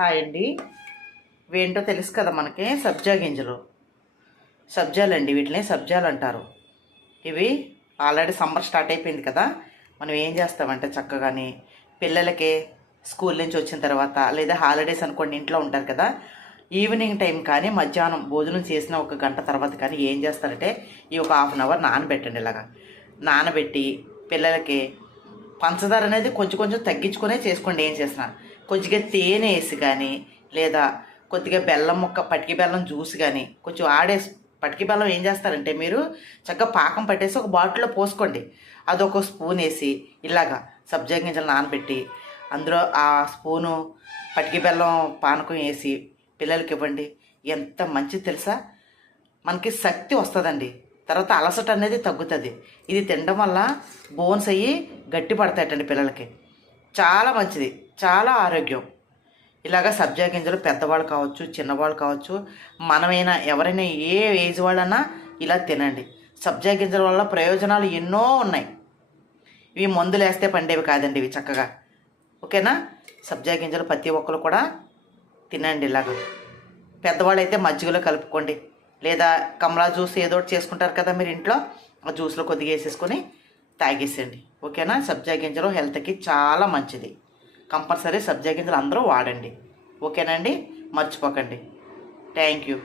Hi అండి. ఇవేంటో తెలుసు కదా మనకి, సబ్జా గింజలు. సబ్జాలండి, వీటిని సబ్జాలు అంటారు. ఇవి ఆల్రెడీ సమ్మర్ స్టార్ట్ అయిపోయింది కదా. మనం ఏం చేస్తామంటే చక్కగాని పిల్లలకి స్కూల్ నుంచి వచ్చిన తర్వాత లేదా హాలిడేస్ అనుకోండి, ఇంట్లో ఉంటారు కదా, ఈవినింగ్ టైం కానీ మధ్యాహ్నం భోజనం చేసిన 1 గంట తర్వాత కానీ ఏం చేస్తారంటే ఈ ఒక హాఫ్ అన్ అవర్ నానబెట్టండి. ఇలాగా నానబెట్టి పిల్లలకి పంచదార అనేది కొంచెం కొంచెం తగ్గించుకునే చేసుకోండి. ఏం చేసినా కొద్దిగా తేనె వేసి కానీ లేదా కొద్దిగా బెల్లం ముక్క, పటికి బెల్లం జ్యూస్ కానీ కొంచెం ఆడేసి, పటికి బెల్లం ఏం చేస్తారంటే మీరు చక్కగా పాకం పట్టేసి ఒక బాటిల్లో పోసుకోండి. అదొక స్పూన్ వేసి ఇలాగా సబ్జా గింజలు నానబెట్టి అందులో ఆ స్పూను పటికి బెల్లం పానకం వేసి పిల్లలకి ఇవ్వండి. ఎంత మంచిది తెలుసా, మనకి శక్తి వస్తుందండి. తర్వాత అలసట అనేది తగ్గుతుంది. ఇది తినడం వల్ల బోన్స్ అయ్యి గట్టి పడతాయటండి పిల్లలకి. చాలా మంచిది, చాలా ఆరోగ్యం. ఇలాగ సబ్జా గింజలు పెద్దవాళ్ళు కావచ్చు, చిన్నవాళ్ళు కావచ్చు, మనమైనా ఎవరైనా ఏ ఏజ్ వాళ్ళన్నా ఇలా తినండి. సబ్జా గింజల వల్ల ప్రయోజనాలు ఎన్నో ఉన్నాయి. ఇవి మందులు వేస్తే పండేవి కాదండి, ఇవి చక్కగా. ఓకేనా? సబ్జా గింజలు ప్రతి ఒక్కరు కూడా తినండి. ఇలాగ పెద్దవాళ్ళు అయితే మజ్జిగలో కలుపుకోండి, లేదా కమలా జ్యూస్ ఏదో ఒకటి చేసుకుంటారు కదా మీరు ఇంట్లో, ఆ జ్యూస్లో కొద్దిగా వేసేసుకొని తాగేసేయండి. ఓకేనా? సబ్జా గింజలు హెల్త్కి చాలా మంచిది. కంపల్సరీ సబ్జా గింజలు అందరూ వాడండి. ఓకేనండి? మర్చిపోకండి. Thank you.